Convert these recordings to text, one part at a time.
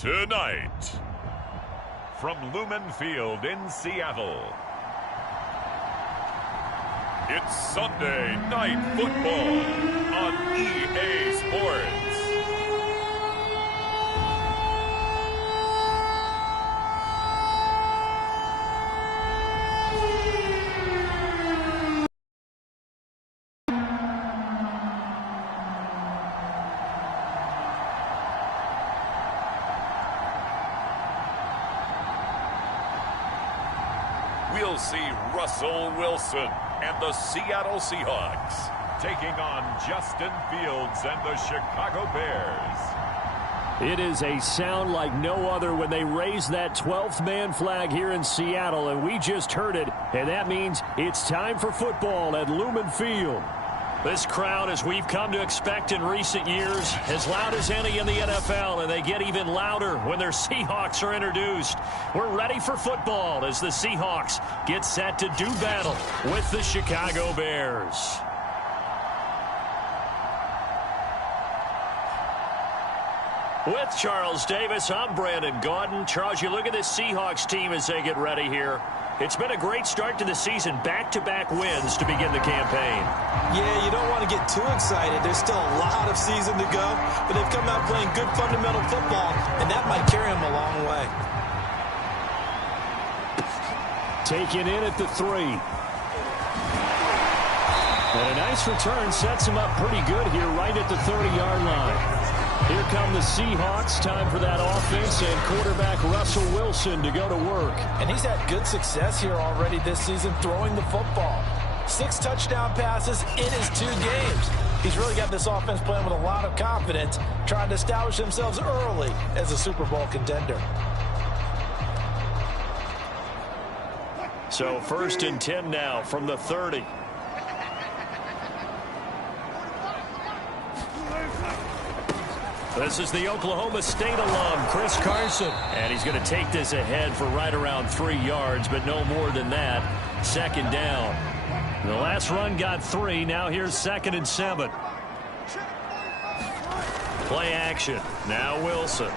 Tonight, from Lumen Field in Seattle, it's Sunday Night Football on EA Sports. We'll see Russell Wilson and the Seattle Seahawks taking on Justin Fields and the Chicago Bears. It is a sound like no other when they raise that 12th man flag here in Seattle, and we just heard it, and that means it's time for football at Lumen Field. This crowd, as we've come to expect in recent years, as loud as any in the NFL, and they get even louder when their Seahawks are introduced. We're ready for football as the Seahawks get set to do battle with the Chicago Bears. With Charles Davis, I'm Brandon Gaudin. Charles, you look at this Seahawks team as they get ready here. It's been a great start to the season, back-to-back wins to begin the campaign. Yeah, you don't want to get too excited. There's still a lot of season to go, but they've come out playing good fundamental football, and that might carry them a long way. Taken in at the 3. And a nice return sets him up pretty good here right at the 30-yard line. Here come the Seahawks. Time for that offense and quarterback Russell Wilson to go to work. And he's had good success here already this season throwing the football. 6 touchdown passes in his 2 games. He's really got this offense playing with a lot of confidence, trying to establish themselves early as a Super Bowl contender. So 1st and 10 now from the 30. This is the Oklahoma State alum, Chris Carson. And he's going to take this ahead for right around 3 yards, but no more than that. 2nd down. The last run got 3. Now here's 2nd and 7. Play action. Now Wilson.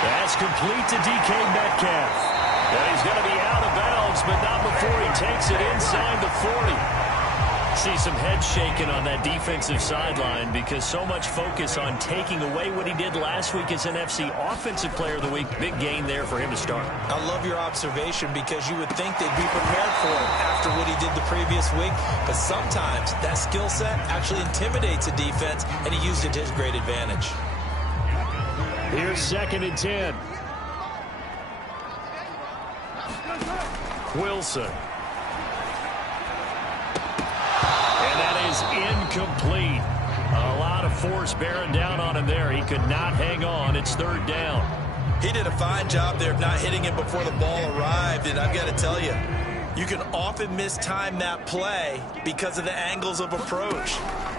That's complete to DK Metcalf. And he's going to be out of bounds, but not before he takes it inside the 40. See some head shaking on that defensive sideline because so much focus on taking away what he did last week as NFC Offensive Player of the Week. Big gain there for him to start. I love your observation because you would think they'd be prepared for him after what he did the previous week. But sometimes that skill set actually intimidates a defense, and he used it to his great advantage. Here's 2nd and 10. Wilson. Is incomplete. A lot of force bearing down on him there. He could not hang on. It's 3rd down. He did a fine job there of not hitting it before the ball arrived, and I've got to tell you, you can often mistime that play because of the angles of approach.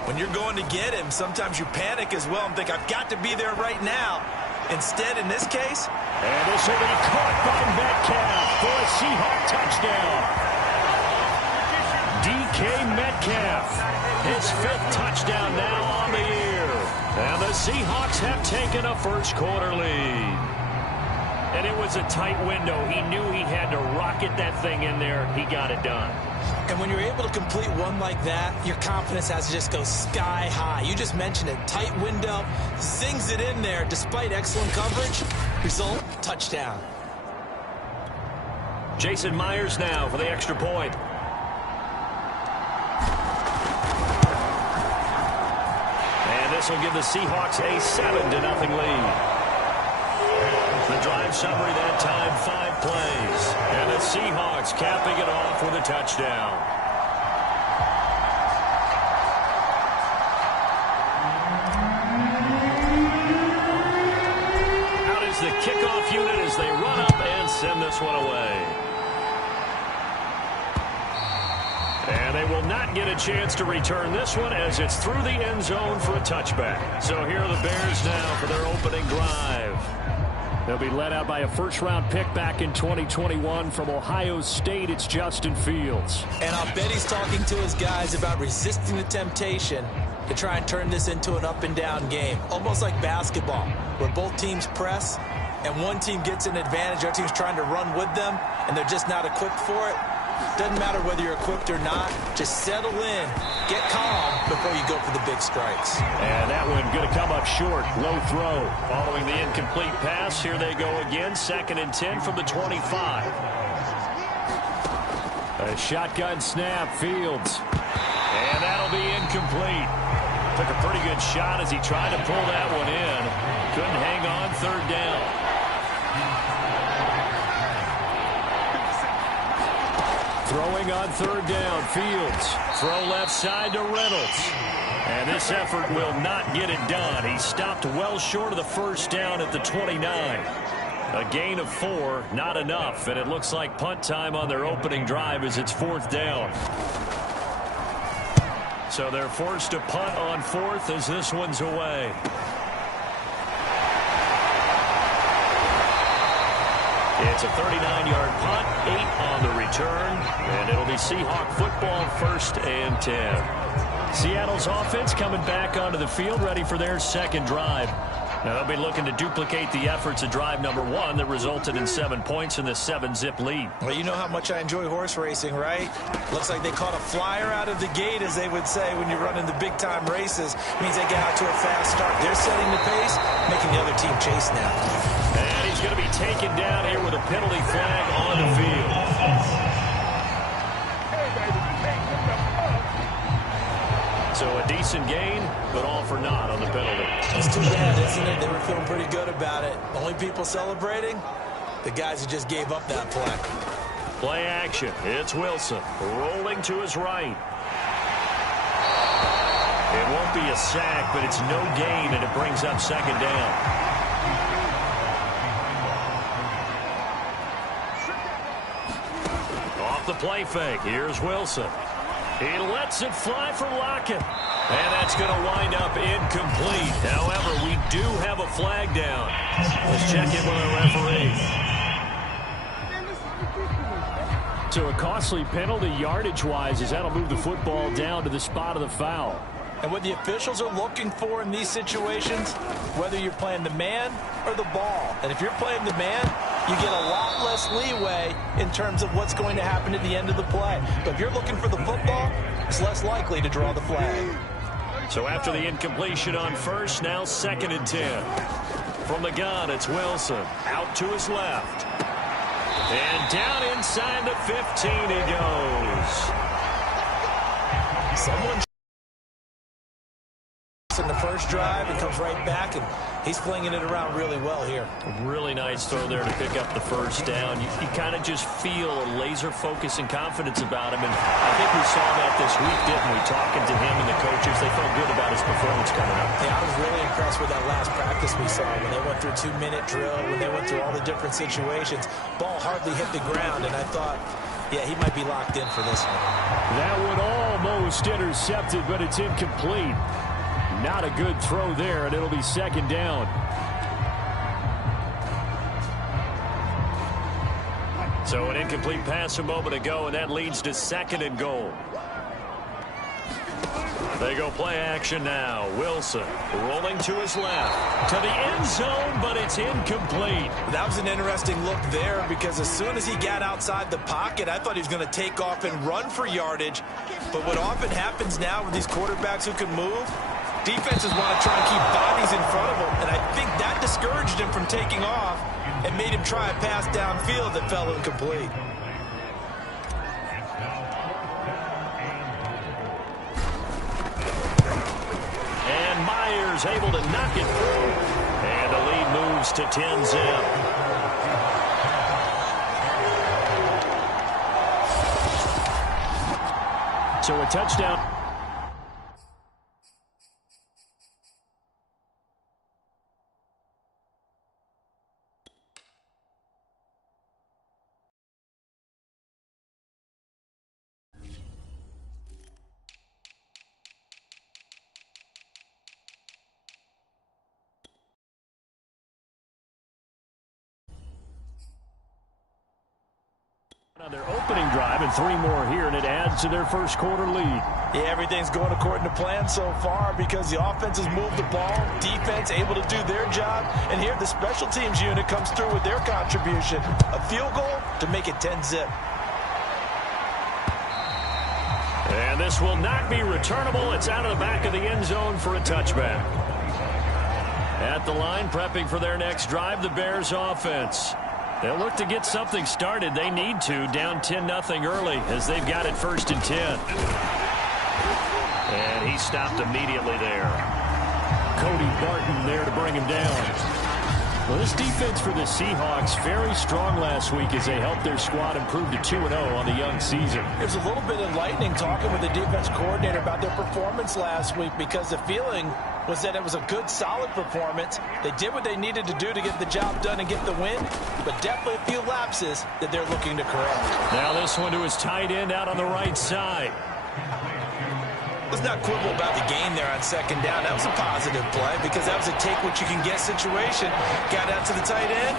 When you're going to get him, sometimes you panic as well and think, I've got to be there right now. Instead, in this case, and this will be caught by Metcalf for a Seahawk touchdown. DK Metcalf, his 5th touchdown now on the year. And the Seahawks have taken a first-quarter lead. And it was a tight window. He knew he had to rocket that thing in there. He got it done. And when you're able to complete one like that, your confidence has to just go sky high. You just mentioned it. Tight window, zings it in there despite excellent coverage. Result, touchdown. Jason Myers now for the extra point. This will give the Seahawks a 7-0 lead. The drive summary that time, 5 plays. And the Seahawks capping it off with a touchdown. Out is the kickoff unit as they run up and send this one away. And they will not get a chance to return this one as it's through the end zone for a touchback. So here are the Bears now for their opening drive. They'll be led out by a first-round pick back in 2021 from Ohio State. It's Justin Fields. And I'll bet he's talking to his guys about resisting the temptation to try and turn this into an up-and-down game, almost like basketball, where both teams press and one team gets an advantage, the other team's trying to run with them, and they're just not equipped for it. Doesn't matter whether you're equipped or not. Just settle in, get calm before you go for the big strikes. And that one going to come up short. Low throw. Following the incomplete pass, here they go again. 2nd and 10 from the 25. A shotgun snap, Fields. And that'll be incomplete. Took a pretty good shot as he tried to pull that one in. Couldn't hang on, 3rd down. Throwing on 3rd down, Fields. Throw left side to Reynolds. And this effort will not get it done. He stopped well short of the 1st down at the 29. A gain of 4, not enough. And it looks like punt time on their opening drive as it's 4th down. So they're forced to punt on 4th as this one's away. It's a 39-yard punt, 8 on the return, and it'll be Seahawk football, 1st and 10. Seattle's offense coming back onto the field, ready for their 2nd drive. Now they'll be looking to duplicate the efforts of drive number 1 that resulted in 7 points in the 7-zip lead. Well, you know how much I enjoy horse racing, right? Looks like they caught a flyer out of the gate, as they would say when you're running the big-time races. Means they get out to a fast start. They're setting the pace, making the other team chase now. And he's going to be taken down here with a penalty flag on the field. So a decent gain, but all for naught on the penalty. It's too bad, isn't it? They were feeling pretty good about it. Only people celebrating, the guys who just gave up that play. Play action. It's Wilson rolling to his right. It won't be a sack, but it's no gain, and it brings up 2nd down. Off the play fake. Here's Wilson. He lets it fly for Lockett. And that's going to wind up incomplete. However, we do have a flag down. Let's check in with our referee. So a costly penalty yardage-wise as that'll move the football down to the spot of the foul. And what the officials are looking for in these situations, whether you're playing the man or the ball. And if you're playing the man, you get a lot less leeway in terms of what's going to happen at the end of the play. But if you're looking for the football, it's less likely to draw the flag. So after the incompletion on 1st, now 2nd and 10. From the gun, it's Wilson. Out to his left. And down inside the 15 he goes. Someone in the 1st drive and comes right back, and he's flinging it around really well here. Really nice throw there to pick up the 1st down. You kind of just feel a laser focus and confidence about him, and I think we saw that this week, didn't we? Talking to him and the coaches, they felt good about his performance coming up. Yeah, I was really impressed with that last practice we saw when they went through 2-minute drill, when they went through all the different situations. Ball hardly hit the ground, and I thought, yeah, he might be locked in for this one. That one almost intercepted, but it's incomplete. Not a good throw there, and it'll be 2nd down. So an incomplete pass a moment ago, and that leads to 2nd and goal. They go play action now. Wilson rolling to his left. To the end zone, but it's incomplete. That was an interesting look there because as soon as he got outside the pocket, I thought he was going to take off and run for yardage. But what often happens now with these quarterbacks who can move, defenses want to try and keep bodies in front of him, and I think that discouraged him from taking off and made him try a pass downfield that fell incomplete. And Myers able to knock it through, and the lead moves to 10-zip. So a touchdown. On their opening drive, and 3 more here, and it adds to their 1st quarter lead. Yeah, everything's going according to plan so far because the offense has moved the ball, defense able to do their job, and here the special teams unit comes through with their contribution. A field goal to make it 10-zip. And this will not be returnable. It's out of the back of the end zone for a touchback. At the line, prepping for their next drive, the Bears offense. They'll look to get something started. They need to, down 10-0 early as they've got it 1st and 10. And he stopped immediately there. Cody Barton there to bring him down. Well, this defense for the Seahawks very strong last week as they helped their squad improve to 2-0 on the young season. There's a little bit enlightening talking with the defense coordinator about their performance last week because the feeling was that it was a good, solid performance. They did what they needed to do to get the job done and get the win, but definitely a few lapses that they're looking to correct. Now this one to his tight end out on the right side. Let's not quibble about the gain there on 2nd down. That was a positive play because that was a take-what-you-can-get situation. Got out to the tight end.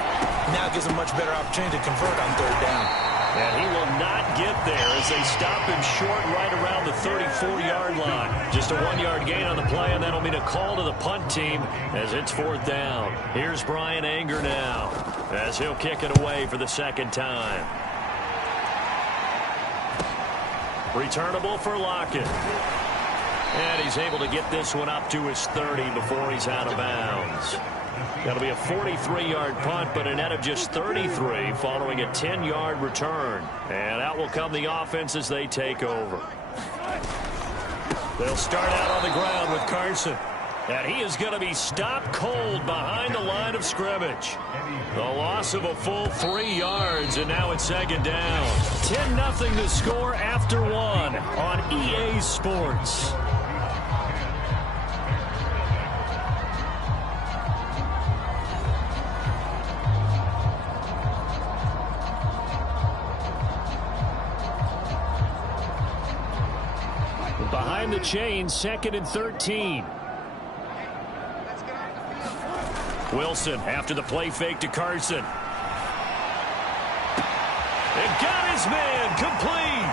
Now it gives a much better opportunity to convert on 3rd down. And he will not get there as they stop him short right around the 34-yard line. Just a 1-yard gain on the play, and that'll mean a call to the punt team as it's 4th down. Here's Brian Anger now as he'll kick it away for the 2nd time. Returnable for Lockett. And he's able to get this one up to his 30 before he's out of bounds. That'll be a 43-yard punt, but a net of just 33 following a 10-yard return. And out will come the offense as they take over. They'll start out on the ground with Carson. And he is going to be stopped cold behind the line of scrimmage. The loss of a full 3 yards, and now it's 2nd down. 10-0 to score after 1 on EA Sports. Behind the chain, 2nd and 13. Wilson after the play fake to Carson. And got his man complete.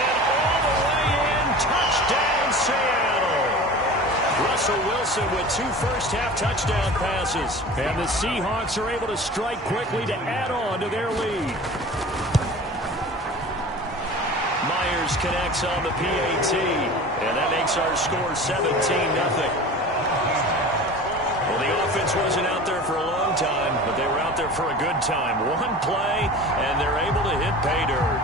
And all the way in, touchdown Seattle. Russell Wilson with 2 first-half touchdown passes. And the Seahawks are able to strike quickly to add on to their lead. Myers connects on the PAT, and that makes our score 17-0. Well, the offense wasn't out there for a long time, but they were out there for a good time. 1 play, and they're able to hit pay dirt.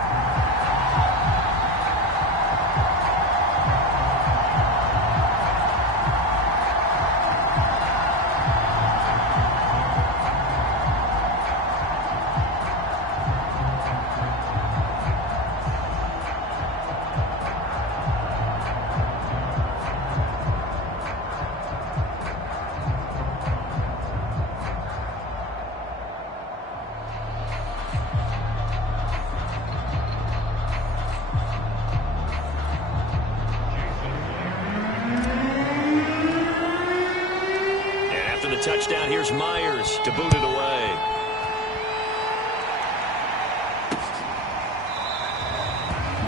Touchdown, here's Myers to boot it away.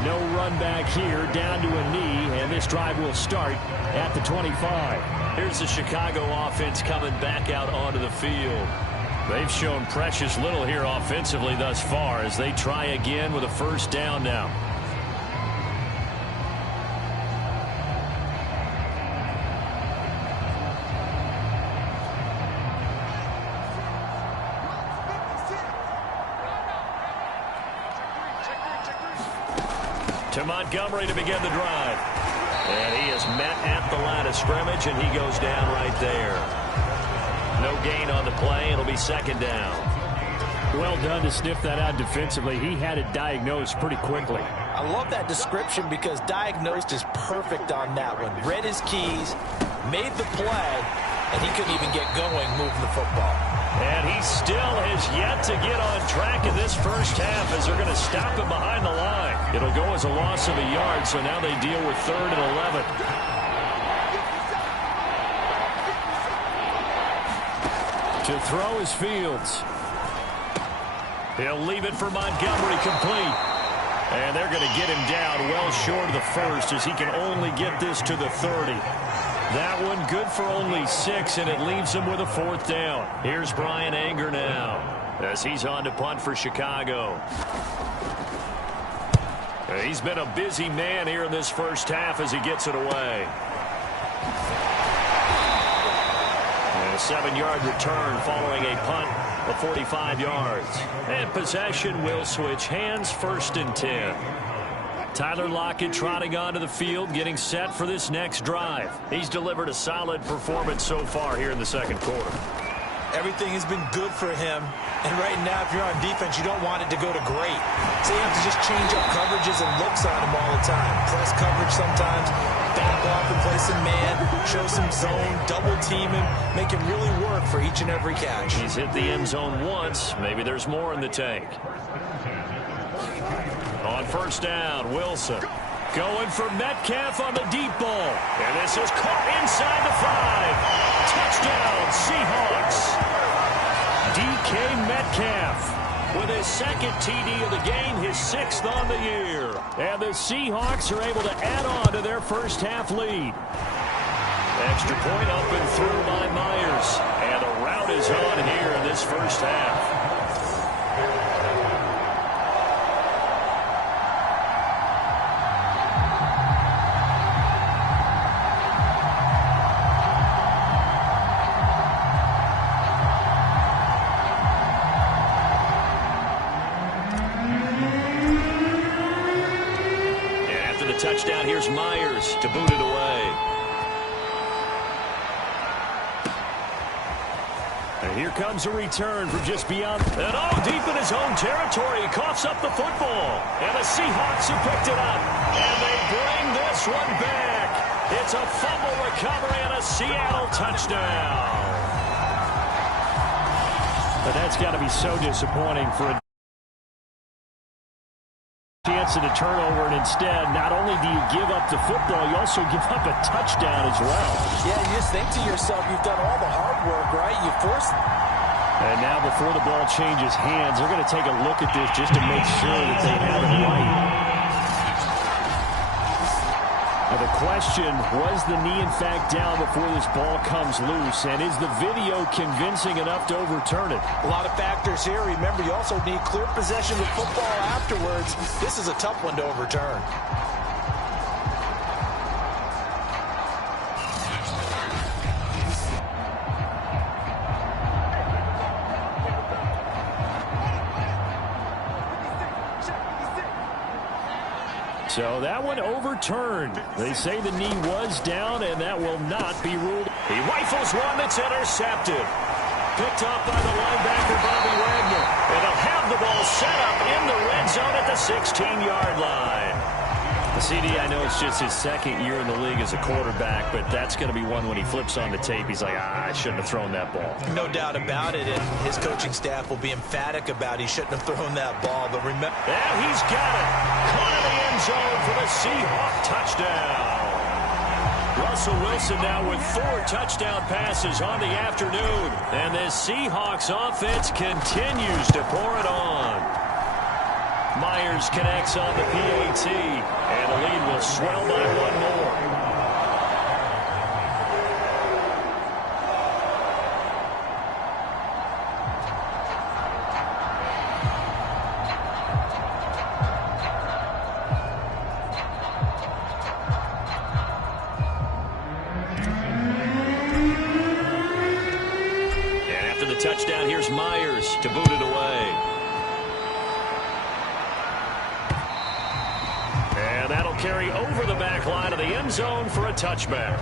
No run back here, down to a knee, and this drive will start at the 25. Here's the Chicago offense coming back out onto the field. They've shown precious little here offensively thus far as they try again with a 1st down now. To Montgomery to begin the drive. And he is met at the line of scrimmage, and he goes down right there. No gain on the play. It'll be 2nd down. Well done to sniff that out defensively. He had it diagnosed pretty quickly. I love that description because diagnosed is perfect on that one. Read his keys, made the play, and he couldn't even get going moving the football. And he still has yet to get on track in this 1st half as they're going to stop him behind the line. It'll go as a loss of a yard, so now they deal with 3rd and 11. To throw is Fields. He'll leave it for Montgomery complete. And they're going to get him down well short of the first as he can only get this to the 30. That one good for only 6, and it leaves him with a 4th down. Here's Brian Anger now as he's on to punt for Chicago. He's been a busy man here in this first half as he gets it away. And a 7-yard return following a punt of 45 yards. And possession will switch hands, 1st and 10. Tyler Lockett trotting onto the field, getting set for this next drive. He's delivered a solid performance so far here in the second quarter. Everything has been good for him. And right now, if you're on defense, you don't want it to go to great. So you have to just change up coverages and looks on him all the time. Press coverage sometimes, back off and play some man, show some zone, double team him, make him really work for each and every catch. He's hit the end zone once. Maybe there's more in the tank. On 1st down, Wilson going for Metcalf on the deep ball. And this is caught inside the 5. Touchdown, Seahawks. DK Metcalf with his 2nd TD of the game, his 6th on the year. And the Seahawks are able to add on to their first half lead. Extra point up and through by Myers. And the route is on here in this first half. Touchdown, here's Myers to boot it away. And here comes a return from just beyond. And deep in his own territory, he coughs up the football. And the Seahawks have picked it up. And they bring this one back. It's a fumble recovery and a Seattle touchdown. But that's got to be so disappointing for a chance at a turnover, and instead, not only do you give up the football, you also give up a touchdown as well. Yeah, you just think to yourself, you've done all the hard work, right? You forced. And now before the ball changes hands, they're going to take a look at this just to make sure that they have it right. Now the question, was the knee in fact down before this ball comes loose? And is the video convincing enough to overturn it? A lot of factors here. Remember, you also need clear possession of football afterwards. This is a tough one to overturn. So that one overturned. They say the knee was down, and that will not be ruled. He rifles one that's intercepted. Picked off by the linebacker, Bobby Wagner. And they'll have the ball set up in the red zone at the 16-yard line. The CD, I know it's just his 2nd year in the league as a quarterback, but that's going to be one when he flips on the tape. He's like, I shouldn't have thrown that ball. No doubt about it, and his coaching staff will be emphatic about he shouldn't have thrown that ball. But remember, yeah, he's got it. Caught in the end zone for the Seahawk touchdown. Russell Wilson now with 4 touchdown passes on the afternoon. And this Seahawks offense continues to pour it on. Myers connects on the PAT, and the lead will swell by 1 more. And after the touchdown, here's Myers to boot it away. That'll carry over the back line of the end zone for a touchback.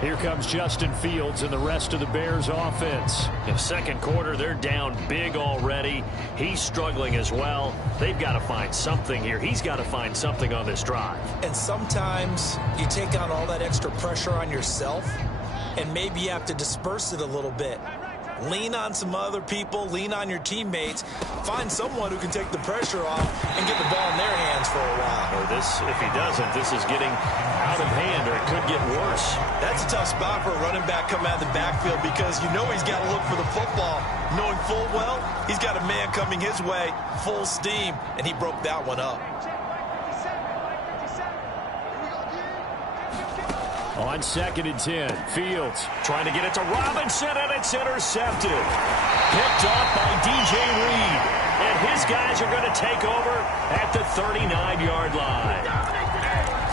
Here comes Justin Fields and the rest of the Bears offense. In the second quarter, they're down big already. He's struggling as well. They've got to find something here. He's got to find something on this drive. And sometimes you take on all that extra pressure on yourself, and maybe you have to disperse it a little bit. Lean on some other people, lean on your teammates, find someone who can take the pressure off and get the ball in their hands for a while. Or this, if he doesn't, this is getting out out of hand, or it could get worse. That's a tough spot for a running back coming out of the backfield because you know he's got to look for the football, knowing full well he's got a man coming his way, full steam, and he broke that one up. On 2nd and 10, Fields trying to get it to Robinson, and it's intercepted. Picked off by DJ Reed. And his guys are going to take over at the 39-yard line.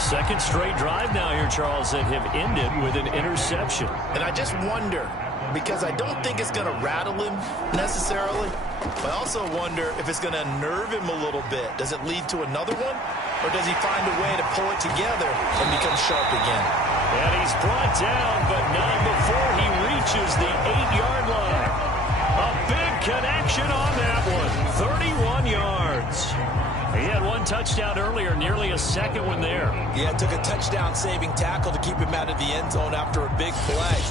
Second straight drive now here, Charles, that have ended with an interception. And I just wonder, because I don't think it's going to rattle him necessarily, but I also wonder if it's going to unnerve him a little bit. Does it lead to another one? Or does he find a way to pull it together and become sharp again? And he's brought down, but not before he reaches the 8-yard line. A big connection on that one. 31 yards. He had one touchdown earlier, nearly a second one there. Yeah, it took a touchdown-saving tackle to keep him out of the end zone after a big play.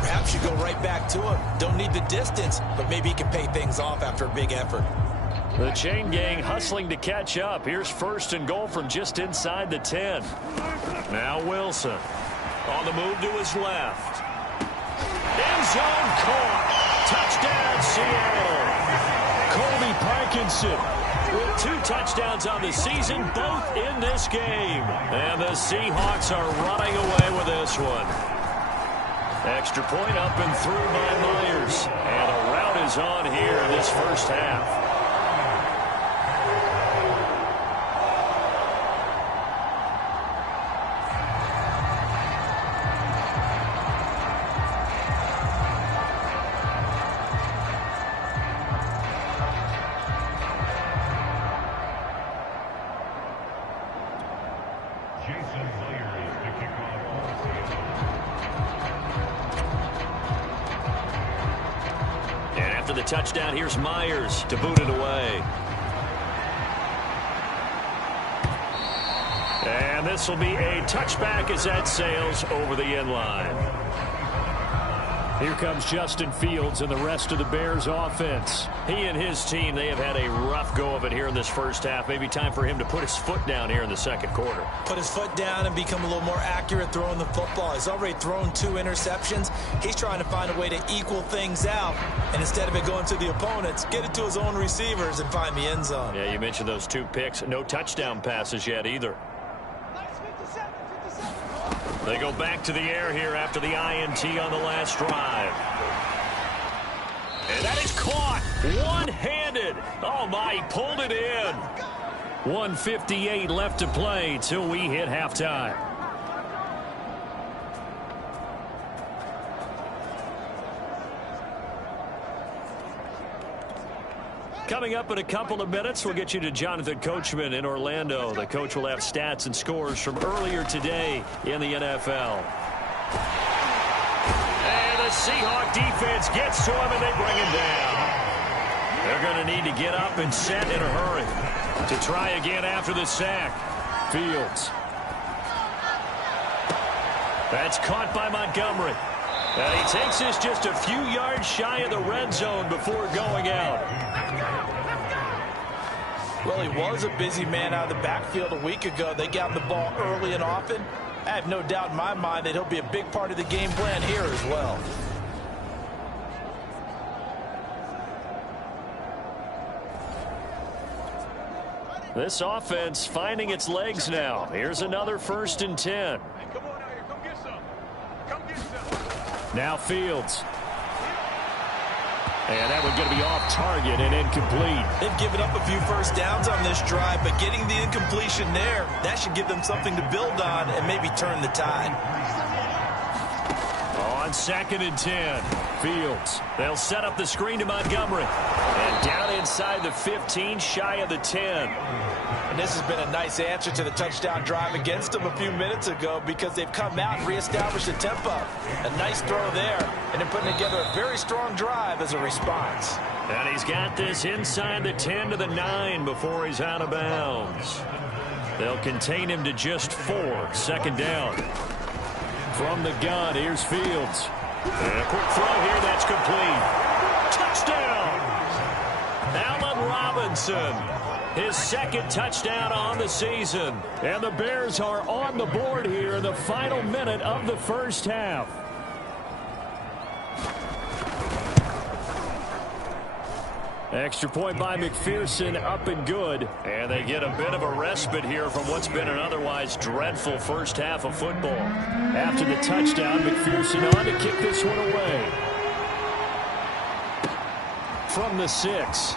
Perhaps you go right back to him. Don't need the distance, but maybe he can pay things off after a big effort. The chain gang hustling to catch up. Here's 1st and goal from just inside the 10. Now Wilson on the move to his left. End zone caught. Touchdown, Seattle. Colby Parkinson with 2 touchdowns on the season, both in this game. And the Seahawks are running away with this one. Extra point up and through by Myers. And a rout is on here in this first half. The touchdown, here's Myers to boot it away. And this will be a touchback as that sails over the end line. Here comes Justin Fields and the rest of the Bears offense. He and his team, they have had a rough go of it here in this first half. Maybe time for him to put his foot down here in the second quarter. Put his foot down and become a little more accurate throwing the football. He's already thrown 2 interceptions. He's trying to find a way to equal things out. And instead of it going to the opponents, get it to his own receivers and find the end zone. Yeah, you mentioned those 2 picks. No touchdown passes yet either. They go back to the air here after the INT on the last drive. And that is caught one-handed. Oh, my, he pulled it in. 1:58 left to play till we hit halftime. Coming up in a couple of minutes, we'll get you to Jonathan Coachman in Orlando. The coach will have stats and scores from earlier today in the NFL. And the Seahawk defense gets to him, and they bring him down. They're going to need to get up and set in a hurry to try again after the sack. Fields. That's caught by Montgomery. And he takes this just a few yards shy of the red zone before going out. Well, he was a busy man out of the backfield a week ago. They got him the ball early and often. I have no doubt in my mind that he'll be a big part of the game plan here as well. This offense finding its legs now. Here's another 1st and 10. Come on out here. Come get some. Come get some. Now Fields. And that one's going to be off target and incomplete. They've given up a few first downs on this drive, but getting the incompletion there, that should give them something to build on and maybe turn the tide. On 2nd and 10, Fields. They'll set up the screen to Montgomery. And down inside the 15, shy of the 10. And this has been a nice answer to the touchdown drive against them a few minutes ago because they've come out and reestablished the tempo. A nice throw there, and they're putting together a very strong drive as a response. And he's got this inside the 10 to the 9 before he's out of bounds. They'll contain him to just 4. 2nd down. From the gun, here's Fields. And a quick throw here, that's complete. Touchdown! Allen Robinson. his second touchdown on the season. And the Bears are on the board here in the final minute of the first half. Extra point by McPherson, up and good. And they get a bit of a respite here from what's been an otherwise dreadful first half of football. After the touchdown, McPherson on to kick this one away. From the 6.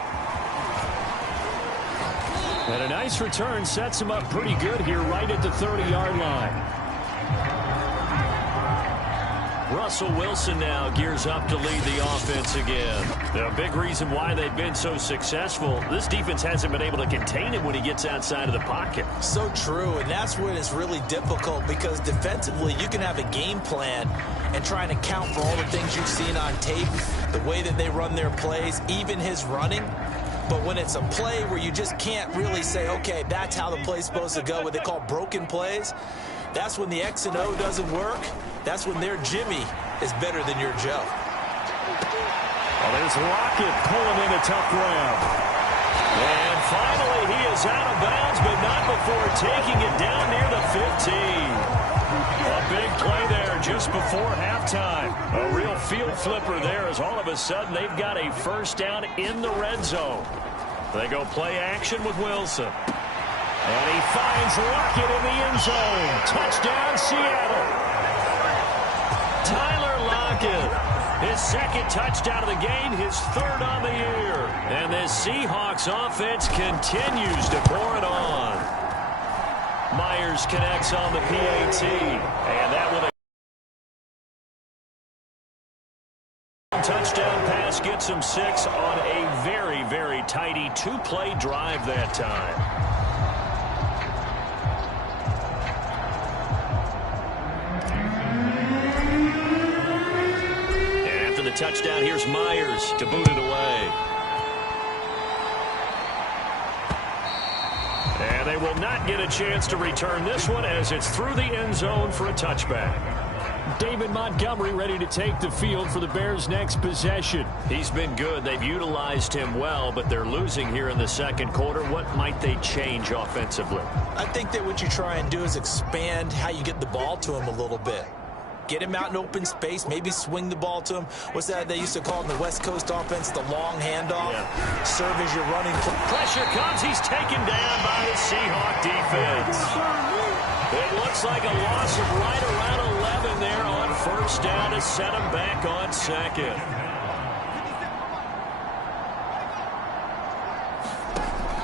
And a nice return sets him up pretty good here right at the 30-yard line. Russell Wilson now gears up to lead the offense again. The big reason why they've been so successful, this defense hasn't been able to contain him when he gets outside of the pocket. So true, and that's when it's really difficult because defensively you can have a game plan and trying to account for all the things you've seen on tape, the way that they run their plays, even his running. But when it's a play where you just can't really say, okay, that's how the play's supposed to go, what they call broken plays, that's when the X and O doesn't work. That's when their Jimmy is better than your Joe. Well, there's Lockett pulling in a tough grab. And finally, he is out of bounds, but not before taking it down near the 15. A big play there just before halftime. A real field flipper there as all of a sudden they've got a first down in the red zone. They go play action with Wilson. And he finds Lockett in the end zone. Touchdown, Seattle. Tyler Lockett, his second touchdown of the game, his third on the year. And this Seahawks offense continues to pour it on. Myers connects on the PAT. And that with a touchdown pass gets him 6 on a very, very tidy two-play drive that time. Touchdown. Here's Myers to boot it away. And they will not get a chance to return this one as it's through the end zone for a touchback. David Montgomery ready to take the field for the Bears' next possession. He's been good. They've utilized him well, but they're losing here in the second quarter. What might they change offensively? I think that what you try and do is expand how you get the ball to him a little bit. Get him out in open space, maybe swing the ball to him. What's that they used to call in the West Coast offense, the long handoff? Yeah. Serve as your running. Pressure comes. He's taken down by the Seahawk defense. It looks like a loss of right around 11 there on first down to set him back on second.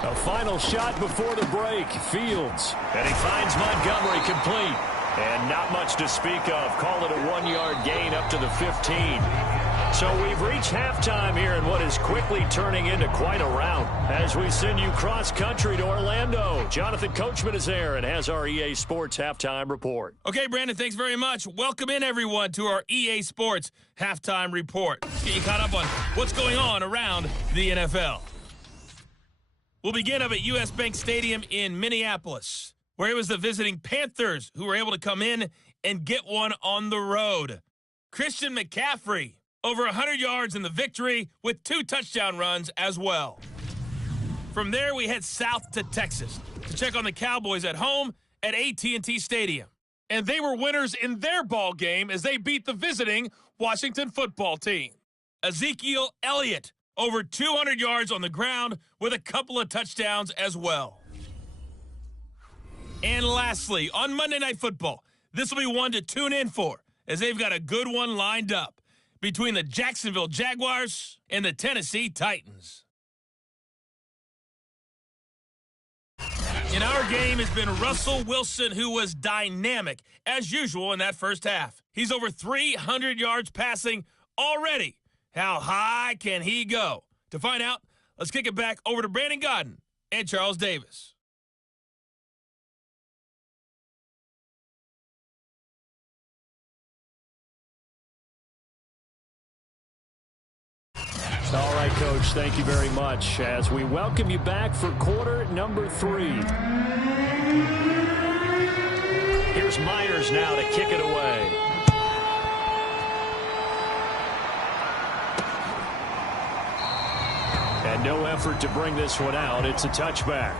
A final shot before the break. Fields. And he finds Montgomery complete. And not much to speak of. Call it a 1-yard gain up to the 15. So we've reached halftime here in what is quickly turning into quite a rout. As we send you cross-country to Orlando, Jonathan Coachman is there and has our EA Sports Halftime Report. Okay, Brandon, thanks very much. Welcome in, everyone, to our EA Sports Halftime Report. Let's get you caught up on what's going on around the NFL. We'll begin up at U.S. Bank Stadium in Minneapolis, where it was the visiting Panthers who were able to come in and get one on the road. Christian McCaffrey, over 100 yards in the victory with 2 touchdown runs as well. From there, we head south to Texas to check on the Cowboys at home at AT&T Stadium. And they were winners in their ball game as they beat the visiting Washington football team. Ezekiel Elliott, over 200 yards on the ground with a couple of touchdowns as well. And lastly, on Monday Night Football, this will be one to tune in for as they've got a good one lined up between the Jacksonville Jaguars and the Tennessee Titans. In our game has been Russell Wilson, who was dynamic, as usual, in that first half. He's over 300 yards passing already. How high can he go? To find out, let's kick it back over to Brandon Godden and Charles Davis. All right, Coach, thank you very much as we welcome you back for quarter number 3. Here's Myers now to kick it away. And no effort to bring this one out. It's a touchback.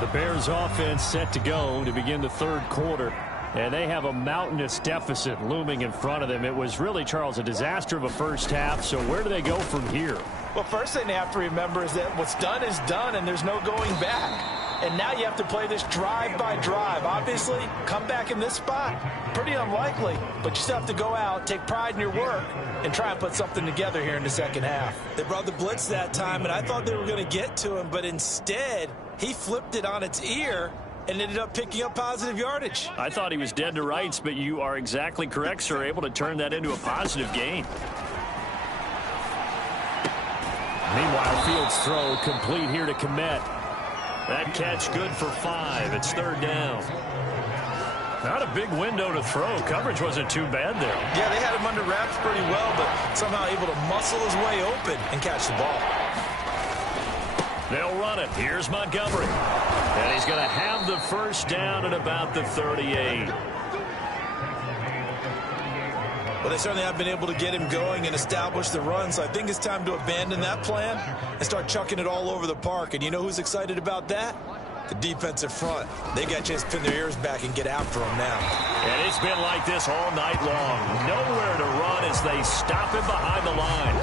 The Bears offense set to go to begin the third quarter. And they have a mountainous deficit looming in front of them. It was really, Charles, a disaster of a first half. So where do they go from here? Well, first thing they have to remember is that what's done is done, and there's no going back. And now you have to play this drive by drive. Obviously, come back in this spot, pretty unlikely. But you still have to go out, take pride in your work, and try and put something together here in the second half. They brought the blitz that time, and I thought they were going to get to him. But instead, he flipped it on its ear and ended up picking up positive yardage. I thought he was dead to rights, but you are exactly correct, sir. Able to turn that into a positive gain. Meanwhile, Fields' throw complete here to Kmet. That catch good for 5. It's third down. Not a big window to throw. Coverage wasn't too bad there. Yeah, they had him under wraps pretty well, but somehow able to muscle his way open and catch the ball. They'll run it. Here's Montgomery. And he's going to have the first down at about the 38. Well, they certainly have been able to get him going and establish the run, so I think it's time to abandon that plan and start chucking it all over the park. And you know who's excited about that? The defensive front. They got a chance to pin their ears back and get after him now. And it's been like this all night long. Nowhere to run as they stop him behind the line.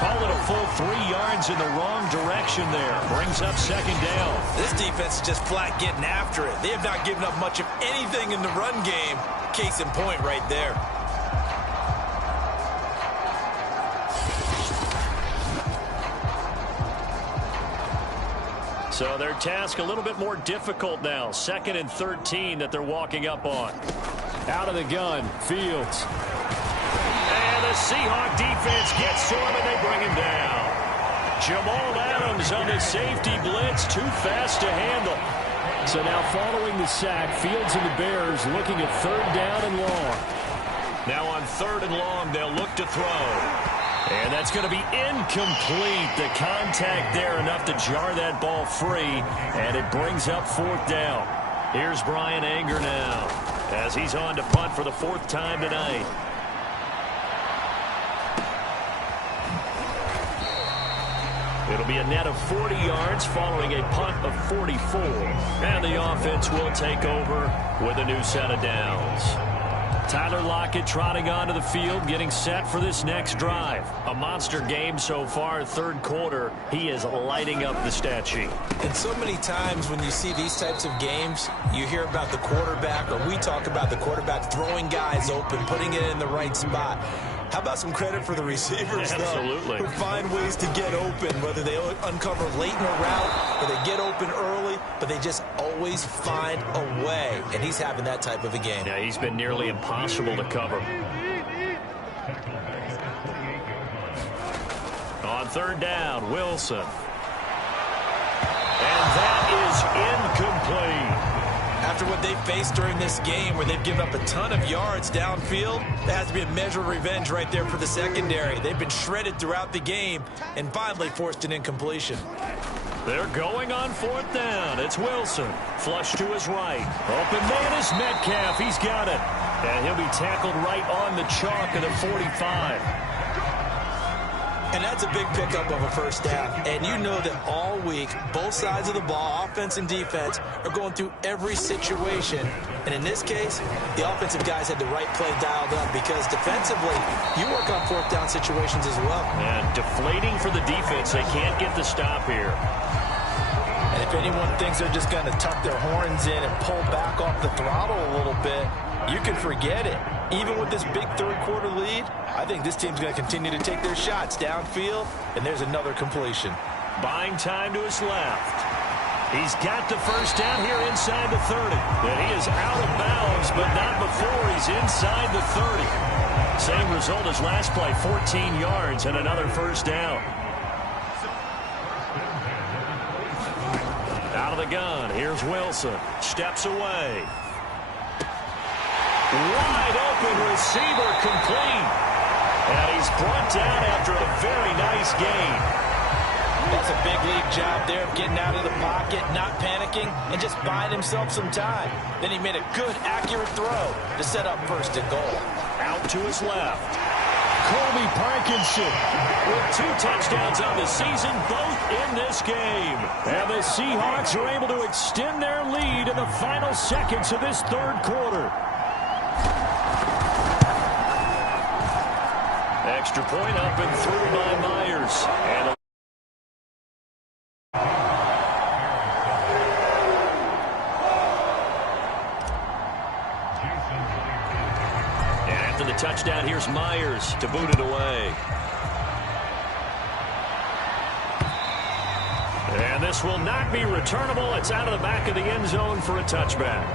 Call it a full 3 yards in the wrong direction there. Brings up second down. This defense is just flat getting after it. They have not given up much of anything in the run game. Case in point right there. So their task a little bit more difficult now. 2nd and 13 that they're walking up on. Out of the gun, Fields. And the Seahawks defense gets to him and they bring him down. Jamal Adams on the safety blitz, too fast to handle. So now following the sack, Fields and the Bears looking at third down and long. Now on third and long, they'll look to throw. And that's going to be incomplete. The contact there enough to jar that ball free. And it brings up fourth down. Here's Brian Anger now as he's on to punt for the 4th time tonight. It'll be a net of 40 yards following a punt of 44. And the offense will take over with a new set of downs. Tyler Lockett trotting onto the field, getting set for this next drive. A monster game so far, third quarter. He is lighting up the stat sheet. And so many times when you see these types of games, you hear about the quarterback, or we talk about the quarterback throwing guys open, putting it in the right spot. How about some credit for the receivers, Absolutely. though, who find ways to get open, whether they uncover late in a route or they get open early, but they just always find a way. And he's having that type of a game. Yeah, he's been nearly impossible to cover. On third down, Wilson. And that is incomplete. After what they faced during this game where they've given up a ton of yards downfield, there has to be a measure of revenge right there for the secondary. They've been shredded throughout the game and finally forced an incompletion. They're going on 4th down. It's Wilson. Flush to his right. Open man is Metcalf. He's got it. And he'll be tackled right on the chalk of the 45. And that's a big pickup of a first down. And you know that all week, both sides of the ball, offense and defense, are going through every situation. And in this case, the offensive guys had the right play dialed up because defensively, you work on 4th down situations as well. And deflating for the defense. They can't get the stop here. And if anyone thinks they're just going to tuck their horns in and pull back off the throttle a little bit, you can forget it. Even with this big third quarter lead, I think this team's going to continue to take their shots downfield, and there's another completion. Buying time to his left. He's got the first down here inside the 30. And he is out of bounds, but not before he's inside the 30. Same result as last play, 14 yards and another first down. Out of the gun, here's Wilson. Steps away. Wide open receiver complete. And he's brought down after a very nice gain. That's a big league job there of getting out of the pocket, not panicking, and just buying himself some time. Then he made a good, accurate throw to set up 1st and goal. Out to his left. Colby Parkinson with 2 touchdowns on the season, both in this game. And the Seahawks are able to extend their lead in the final seconds of this third quarter. Extra point up and through by Myers. And after the touchdown, here's Myers to boot it away. And this will not be returnable. It's out of the back of the end zone for a touchback.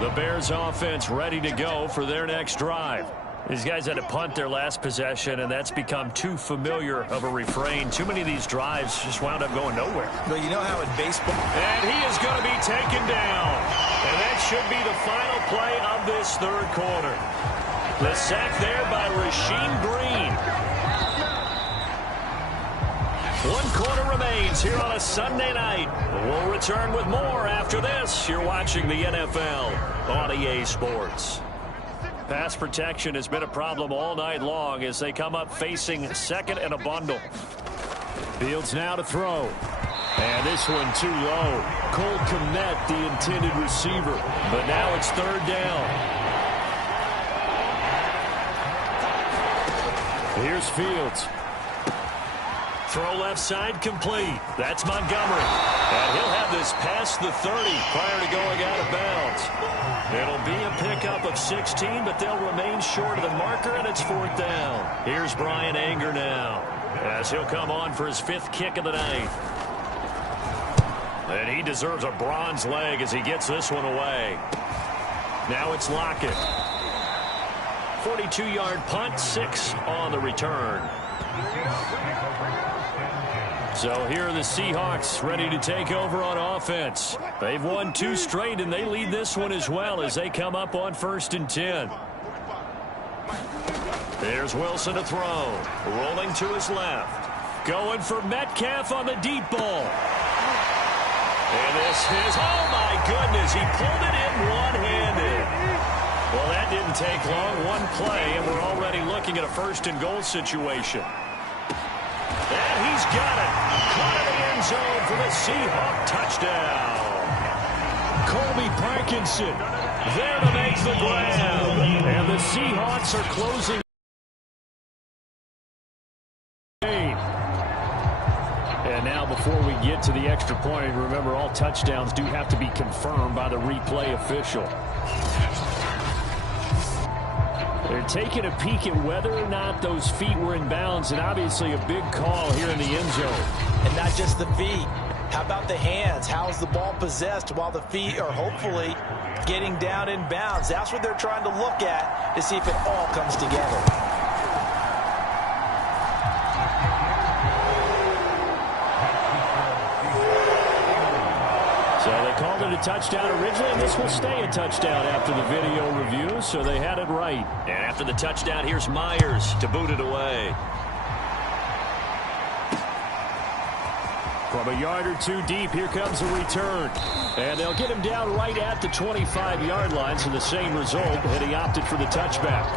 The Bears offense ready to go for their next drive. These guys had to punt their last possession, and that's become too familiar of a refrain. Too many of these drives just wound up going nowhere. Well, you know how in baseball... And he is going to be taken down. And that should be the final play of this third quarter. The sack there by Rasheem Green. 1 quarter remains here on a Sunday night. We'll return with more after this. You're watching the NFL on EA Sports. Pass protection has been a problem all night long as they come up facing second and a bundle. Fields now to throw. And this one too low. Cole Kmet, the intended receiver. But now it's third down. Here's Fields. Throw left side complete. That's Montgomery. And he'll have this past the 30 prior to going out of bounds. It'll be a pickup of 16, but they'll remain short of the marker, and it's 4th down. Here's Brian Anger now as he'll come on for his 5th kick of the night. And he deserves a bronze leg as he gets this one away. Now it's Lockett. 42-yard punt, 6 on the return. So here are the Seahawks ready to take over on offense. They've won 2 straight, and they lead this one as well as they come up on 1st and 10. There's Wilson to throw. Rolling to his left. Going for Metcalf on the deep ball. And this is, oh my goodness, he pulled it in one-handed. Well, that didn't take long. One play, and we're already looking at a 1st and goal situation. And he's got it. Caught in the end zone for the Seahawk touchdown. Colby Parkinson there to make the grab. And the Seahawks are closing. And now before we get to the extra point, remember all touchdowns do have to be confirmed by the replay official. They're taking a peek at whether or not those feet were in bounds, and obviously a big call here in the end zone. And not just the feet. How about the hands? How is the ball possessed while the feet are hopefully getting down in bounds? That's what they're trying to look at to see if it all comes together. So they called it a touchdown originally, and this will stay a touchdown after the video review, so they had it right. And after the touchdown, here's Myers to boot it away. From a yard or 2 deep, here comes a return. And they'll get him down right at the 25-yard line, so the same result, and he opted for the touchback.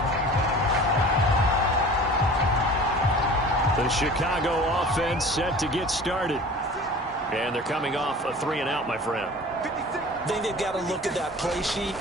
The Chicago offense set to get started. And they're coming off a 3-and-out, my friend. I think they've got to look at that play sheet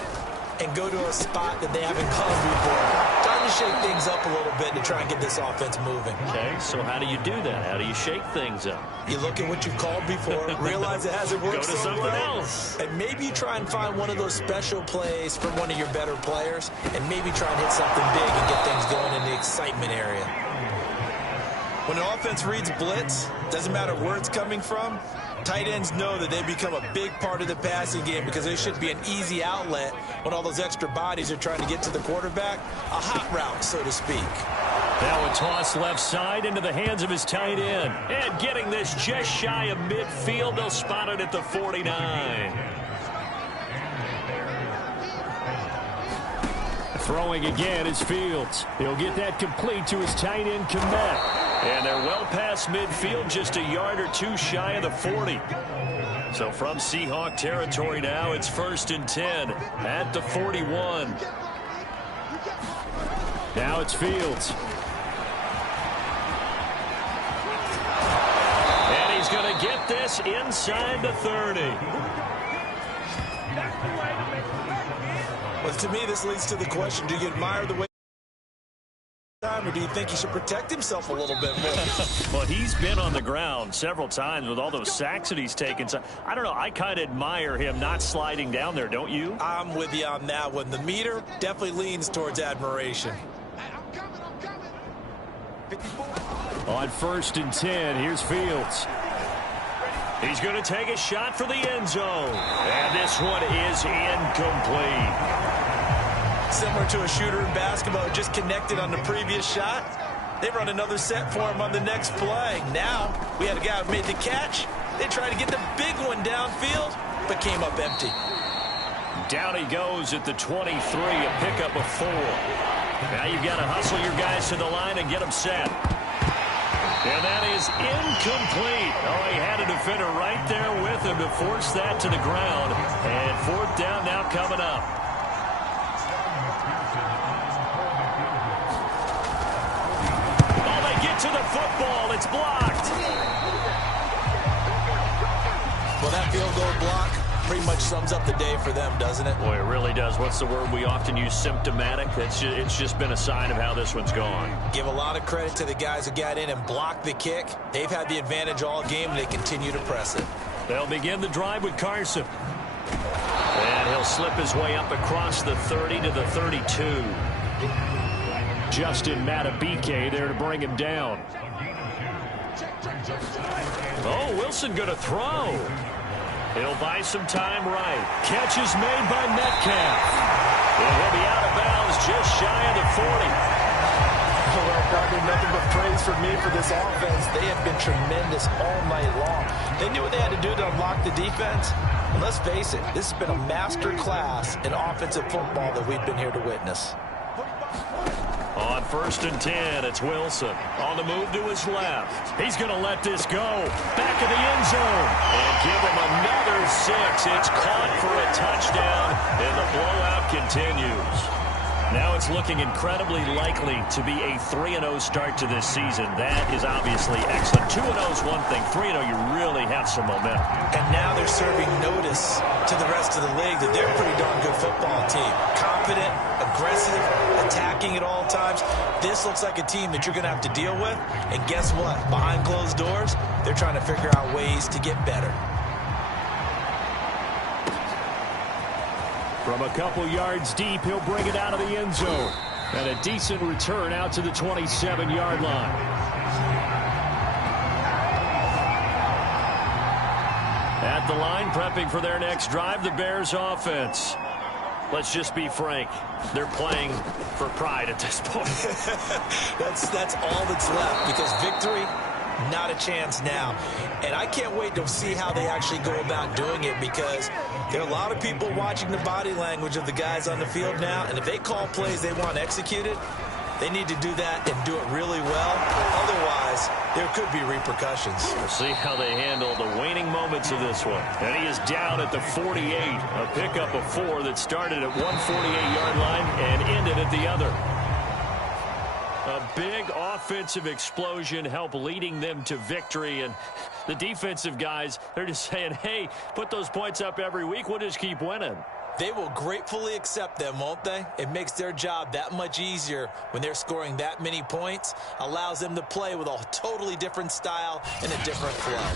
and go to a spot that they haven't come before. Trying to shake things up a little bit to try and get this offense moving. Okay, so how do you do that? How do you shake things up? You look at what you've called before, realize it hasn't worked Go to so something well, else. and maybe try and find one of those special plays from one of your better players, and maybe try and hit something big and get things going in the excitement area. When an offense reads blitz, doesn't matter where it's coming from, tight ends know that they become a big part of the passing game because they should be an easy outlet when all those extra bodies are trying to get to the quarterback. A hot route, so to speak. Now a toss left side into the hands of his tight end. And getting this just shy of midfield, they'll spot it at the 49. Throwing again is Fields. He'll get that complete to his tight end, Kmet. And they're well past midfield, just a yard or 2 shy of the 40. So from Seahawk territory now, it's 1st and 10 at the 41. Now it's Fields. this inside the 30. Well, to me, this leads to the question, do you admire the way or do you think he should protect himself a little bit more? Well, he's been on the ground several times with all those sacks that he's taken. So I don't know. I kind of admire him not sliding down there, don't you? I'm with you on that one. The meter definitely leans towards admiration. On 1st and 10, here's Fields. He's going to take a shot for the end zone. And this one is incomplete. Similar to a shooter in basketball, just connected on the previous shot. They run another set for him on the next play. Now, we had a guy who made the catch. They tried to get the big one downfield, but came up empty. Down he goes at the 23, a pickup of 4. Now you've got to hustle your guys to the line and get them set. And that is incomplete. Oh, he had a defender right there with him to force that to the ground. And 4th down now coming up. To the football, it's blocked. Well, that field goal block pretty much sums up the day for them, doesn't it? Boy, it really does. What's the word we often use? Symptomatic. It's just been a sign of how this one's gone. Give a lot of credit to the guys who got in and blocked the kick. They've had the advantage all game, and they continue to press it. They'll begin the drive with Carson. And he'll slip his way up across the 30 to the 32. Justin Matabike there to bring him down. Oh, Wilson going to throw. He'll buy some time right. Catch is made by Metcalf. And he'll be out of bounds just shy of the 40. Well, Gardner, nothing but praise for me for this offense. They have been tremendous all night long. They knew what they had to do to unlock the defense. And let's face it, this has been a master class in offensive football that we've been here to witness. On 1st and 10, it's Wilson. On the move to his left. He's going to let this go. Back in the end zone. And give him another 6. It's caught for a touchdown, and the blowout continues. Now it's looking incredibly likely to be a 3-0 start to this season. That is obviously excellent. 2-0 is one thing. 3-0, you really have some momentum. And now they're serving notice to the rest of the league that they're a pretty darn good football team. Confident, aggressive, attacking at all times. This looks like a team that you're going to have to deal with. And guess what? Behind closed doors, they're trying to figure out ways to get better. From a couple yards deep, he'll bring it out of the end zone. And a decent return out to the 27-yard line. At the line, prepping for their next drive, the Bears offense. Let's just be frank. They're playing for pride at this point. That's all that's left, because victory, not a chance now. And I can't wait to see how they actually go about doing it, because there are a lot of people watching the body language of the guys on the field now, and if they call plays they want executed, they need to do that and do it really well. Otherwise, there could be repercussions. We'll see how they handle the waning moments of this one. And he is down at the 48, a pickup of 4 that started at one 48-yard line and ended at the other. A big offensive explosion helped leading them to victory, and the defensive guys, they're just saying, hey, put those points up every week, we'll just keep winning. They will gratefully accept them, won't they? It makes their job that much easier when they're scoring that many points, allows them to play with a totally different style and a different flow.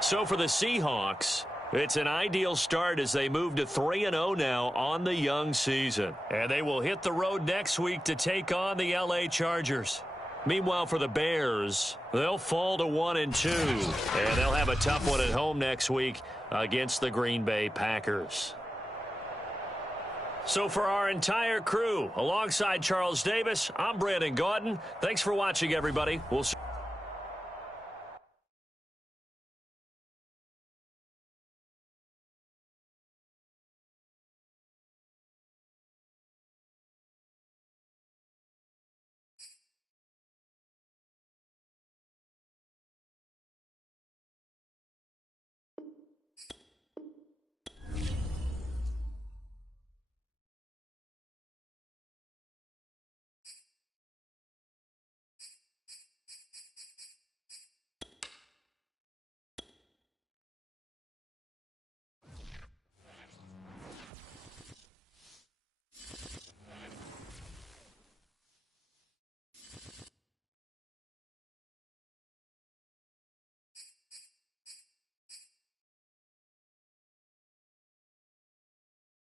So for the Seahawks, it's an ideal start as they move to 3-0 now on the young season. And they will hit the road next week to take on the LA Chargers. Meanwhile, for the Bears, they'll fall to 1-2. And they'll have a tough one at home next week against the Green Bay Packers. So for our entire crew, alongside Charles Davis, I'm Brandon Gaudin. Thanks for watching, everybody. We'll see.